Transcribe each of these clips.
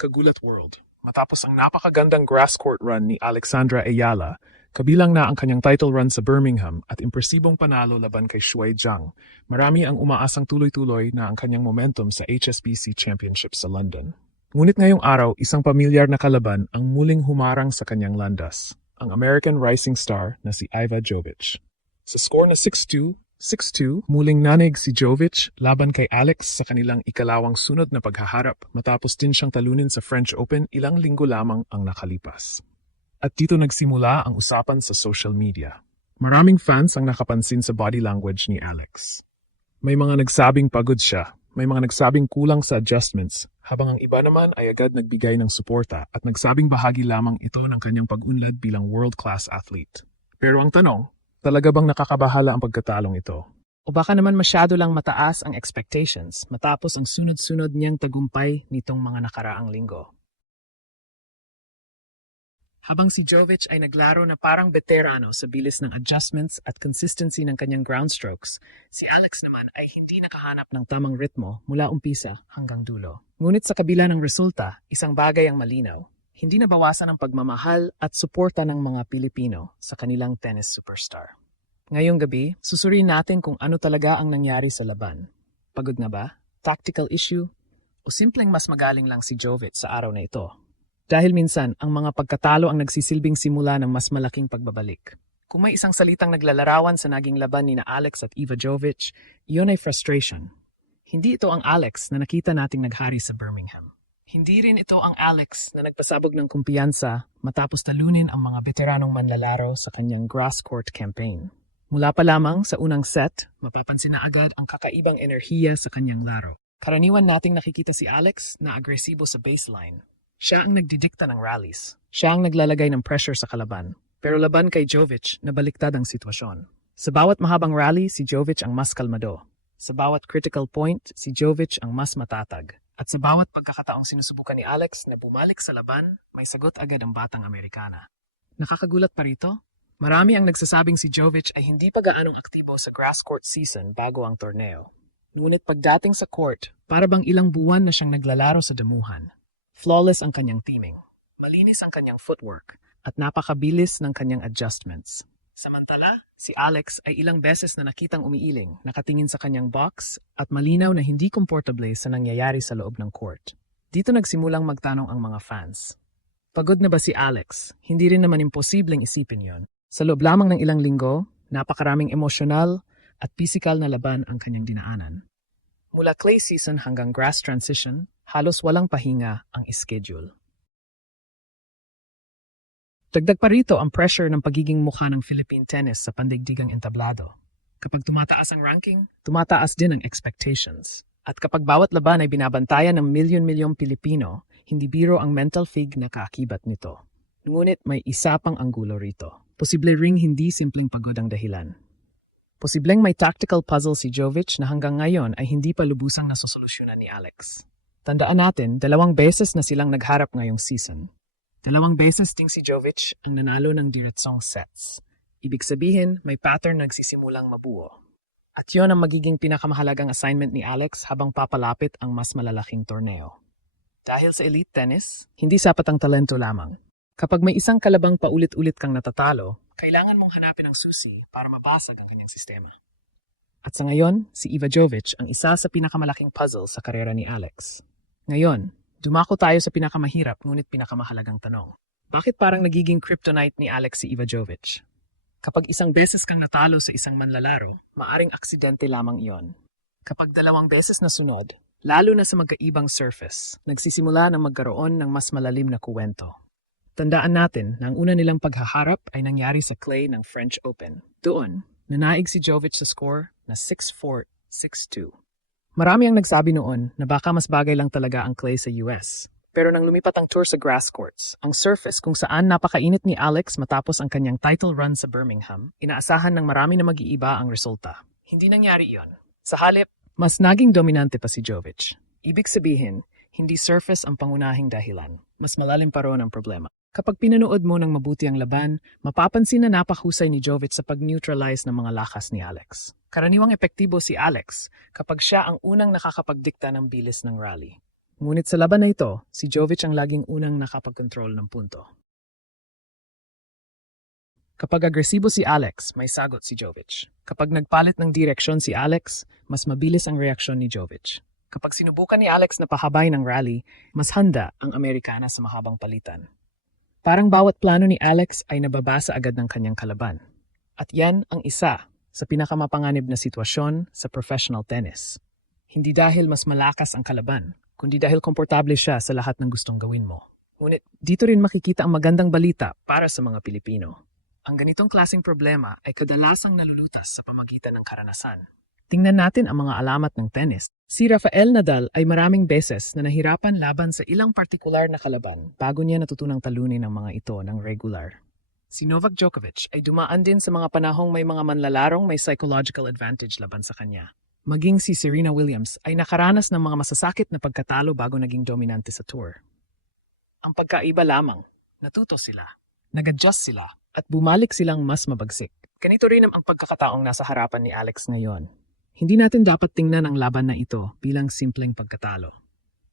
Kagulat World. Matapos ang napakagandang grass court run ni Alexandra Ayala, kabilang na ang kanyang title run sa Birmingham at impresibong panalo laban kay Shuai Zhang, marami ang umaasang tuloy-tuloy na ang kanyang momentum sa HSBC Championship sa London. Ngunit ngayong araw, isang pamilyar na kalaban ang muling humarang sa kanyang landas, ang American rising star na si Iva Jovic. Sa score na 6-2, 6-2, muling nanig si Jovic laban kay Alex sa kanilang ikalawang sunod na paghaharap matapos din siyang talunin sa French Open ilang linggo lamang ang nakalipas. At dito nagsimula ang usapan sa social media. Maraming fans ang nakapansin sa body language ni Alex. May mga nagsabing pagod siya, may mga nagsabing kulang sa adjustments, habang ang iba naman ay agad nagbigay ng suporta at nagsabing bahagi lamang ito ng kanyang pag-unlad bilang world-class athlete. Pero ang tanong, talaga bang nakakabahala ang pagkatalong ito? O baka naman masyado lang mataas ang expectations matapos ang sunod-sunod niyang tagumpay nitong mga nakaraang linggo? Habang si Jovic ay naglaro na parang veterano sa bilis ng adjustments at consistency ng kanyang ground strokes, si Alex naman ay hindi nakahanap ng tamang ritmo mula umpisa hanggang dulo. Ngunit sa kabila ng resulta, isang bagay ang malinaw. Hindi nabawasan ang pagmamahal at suporta ng mga Pilipino sa kanilang tennis superstar. Ngayong gabi, susuriin natin kung ano talaga ang nangyari sa laban. Pagod na ba? Tactical issue? O simpleng mas magaling lang si Jovic sa araw na ito? Dahil minsan, ang mga pagkatalo ang nagsisilbing simula ng mas malaking pagbabalik. Kung may isang salitang naglalarawan sa naging laban ni na Alex at Iva Jovic, iyon ay frustration. Hindi ito ang Alex na nakita nating naghari sa Birmingham. Hindi rin ito ang Alex na nagpasabog ng kumpiyansa matapos talunin ang mga veteranong manlalaro sa kanyang grass court campaign. Mula pa lamang sa unang set, mapapansin na agad ang kakaibang enerhiya sa kanyang laro. Karaniwan nating nakikita si Alex na agresibo sa baseline. Siya ang nagdidikta ng rallies. Siya ang naglalagay ng pressure sa kalaban. Pero laban kay Jovic, nabaliktad ang sitwasyon. Sa bawat mahabang rally, si Jovic ang mas kalmado. Sa bawat critical point, si Jovic ang mas matatag. At sa bawat pagkakataong sinusubukan ni Alex na bumalik sa laban, may sagot agad ang batang Amerikana. Nakakagulat pa rito? Marami ang nagsasabing si Jovic ay hindi pa gaanong aktibo sa grass court season bago ang torneo. Ngunit pagdating sa court, para bang ilang buwan na siyang naglalaro sa damuhan. Flawless ang kanyang teaming, malinis ang kanyang footwork, at napakabilis ng kanyang adjustments. Samantala, si Alex ay ilang beses na nakitang umiiling, nakatingin sa kanyang box at malinaw na hindi komportable sa nangyayari sa loob ng court. Dito nagsimulang magtanong ang mga fans. Pagod na ba si Alex? Hindi rin naman imposibleng isipin yon. Sa loob lamang ng ilang linggo, napakaraming emosyonal at physical na laban ang kanyang dinaanan. Mula clay season hanggang grass transition, halos walang pahinga ang schedule. Dagdag pa rito ang pressure ng pagiging mukha ng Philippine tennis sa pandaigdigang entablado. Kapag tumataas ang ranking, tumataas din ang expectations. At kapag bawat laban ay binabantayan ng milyon-milyong Pilipino, hindi biro ang mental fig na kaakibat nito. Ngunit may isa pang anggulo rito. Posible ring hindi simpleng pagod ang dahilan. Posibleng may tactical puzzle si Jovic na hanggang ngayon ay hindi pa lubusang nasosolusyonan ni Alex. Tandaan natin, 2 beses na silang nagharap ngayong season. 2 beses ding si Jovic ang nanalo ng diretsong sets. Ibig sabihin, may pattern nagsisimulang mabuo. At yon ang magiging pinakamahalagang assignment ni Alex habang papalapit ang mas malalaking torneo. Dahil sa elite tennis, hindi sapat ang talento lamang. Kapag may isang kalabang paulit-ulit kang natatalo, kailangan mong hanapin ang susi para mabasag ang kanyang sistema. At sa ngayon, si Iva Jovic ang isa sa pinakamalaking puzzle sa karera ni Alex. Ngayon, dumako tayo sa pinakamahirap ngunit pinakamahalagang tanong. Bakit parang nagiging kryptonite ni Alex si Iva Jovic? Kapag isang beses kang natalo sa isang manlalaro, maaring aksidente lamang iyon. Kapag 2 beses na sunod, lalo na sa magkaibang surface, nagsisimula na magkaroon ng mas malalim na kuwento. Tandaan natin na ang una nilang paghaharap ay nangyari sa clay ng French Open. Doon, nanaig si Jovic sa score na 6-4, 6-2. Marami ang nagsabi noon na baka mas bagay lang talaga ang clay sa US. Pero nang lumipat ang tour sa grass courts, ang surface kung saan napakainit ni Alex matapos ang kanyang title run sa Birmingham, inaasahan ng marami na mag-iiba ang resulta. Hindi nangyari iyon. Sa halip, mas naging dominante pa si Jovic. Ibig sabihin, hindi surface ang pangunahing dahilan. Mas malalim pa roon ang problema. Kapag pinanood mo ng mabuti ang laban, mapapansin na napahusay ni Jovic sa pag-neutralize ng mga lakas ni Alex. Karaniwang epektibo si Alex kapag siya ang unang nakakapagdikta ng bilis ng rally. Ngunit sa laban na ito, si Jovic ang laging unang nakapag-control ng punto. Kapag agresibo si Alex, may sagot si Jovic. Kapag nagpalit ng direksyon si Alex, mas mabilis ang reaksyon ni Jovic. Kapag sinubukan ni Alex na pahabay ng rally, mas handa ang Amerikana sa mahabang palitan. Parang bawat plano ni Alex ay nababasa agad ng kanyang kalaban. At yan ang isa sa pinakamapanganib na sitwasyon sa professional tennis. Hindi dahil mas malakas ang kalaban, kundi dahil komportable siya sa lahat ng gustong gawin mo. Ngunit dito rin makikita ang magandang balita para sa mga Pilipino. Ang ganitong klaseng problema ay kadalasang nalulutas sa pamagitan ng karanasan. Tingnan natin ang mga alamat ng tennis. Si Rafael Nadal ay maraming beses na nahirapan laban sa ilang partikular na kalaban bago niya natutunang talunin ang mga ito ng regular. Si Novak Djokovic ay dumaan din sa mga panahong may mga manlalarong may psychological advantage laban sa kanya. Maging si Serena Williams ay nakaranas ng mga masasakit na pagkatalo bago naging dominante sa tour. Ang pagkaiba lamang, natuto sila, nag-adjust sila, at bumalik silang mas mabagsik. Ganito rin ang pagkakataong nasa harapan ni Alex ngayon. Hindi natin dapat tingnan ang laban na ito bilang simpleng pagkatalo.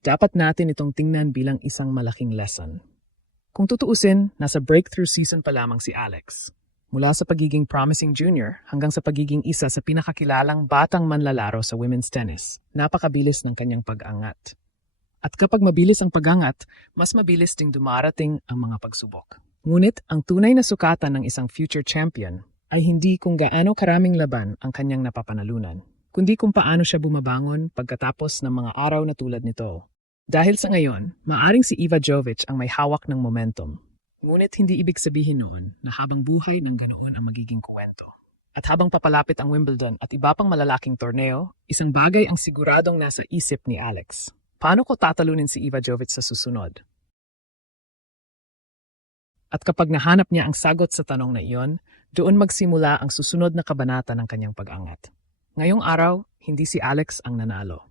Dapat natin itong tingnan bilang isang malaking lesson. Kung tutuusin, nasa breakthrough season pa lamang si Alex. Mula sa pagiging promising junior hanggang sa pagiging isa sa pinakakilalang batang manlalaro sa women's tennis, napakabilis ng kanyang pag-angat. At kapag mabilis ang pag-angat, mas mabilis ding dumarating ang mga pagsubok. Ngunit ang tunay na sukatan ng isang future champion ay hindi kung gaano karaming laban ang kanyang napapanalunan, kundi kung paano siya bumabangon pagkatapos ng mga araw na tulad nito. Dahil sa ngayon, maaring si Iva Jovic ang may hawak ng momentum. Ngunit hindi ibig sabihin noon na habang buhay ng ganoon ang magiging kwento. At habang papalapit ang Wimbledon at iba pang malalaking torneo, isang bagay ang siguradong nasa isip ni Alex. Paano ko tatalunin si Iva Jovic sa susunod? At kapag nahanap niya ang sagot sa tanong na iyon, doon magsimula ang susunod na kabanata ng kanyang pag-angat. Ngayong araw, hindi si Alex ang nanalo.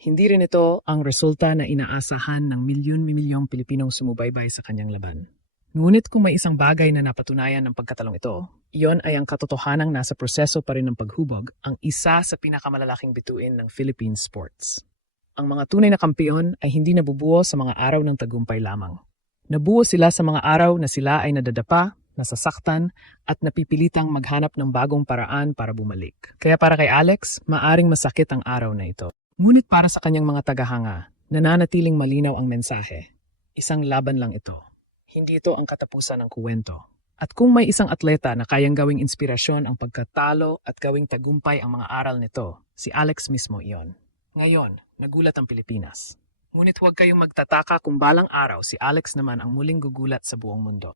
Hindi rin ito ang resulta na inaasahan ng milyon-milyong Pilipinong sumubaybay sa kanyang laban. Ngunit kung may isang bagay na napatunayan ng pagkatalong ito, iyon ay ang katotohanang nasa proseso pa rin ng paghubog, ang isa sa pinakamalalaking bituin ng Philippine sports. Ang mga tunay na kampiyon ay hindi nabubuo sa mga araw ng tagumpay lamang. Nabuo sila sa mga araw na sila ay nadadapa, nasasaktan, at napipilitang maghanap ng bagong paraan para bumalik. Kaya para kay Alex, maaring masakit ang araw na ito. Ngunit para sa kanyang mga tagahanga, nananatiling malinaw ang mensahe. Isang laban lang ito. Hindi ito ang katapusan ng kuwento. At kung may isang atleta na kayang gawing inspirasyon ang pagkatalo at gawing tagumpay ang mga aral nito, si Alex mismo iyon. Ngayon, nagulat ang Pilipinas. Ngunit huwag kayong magtataka kung balang araw si Alex naman ang muling gugulat sa buong mundo.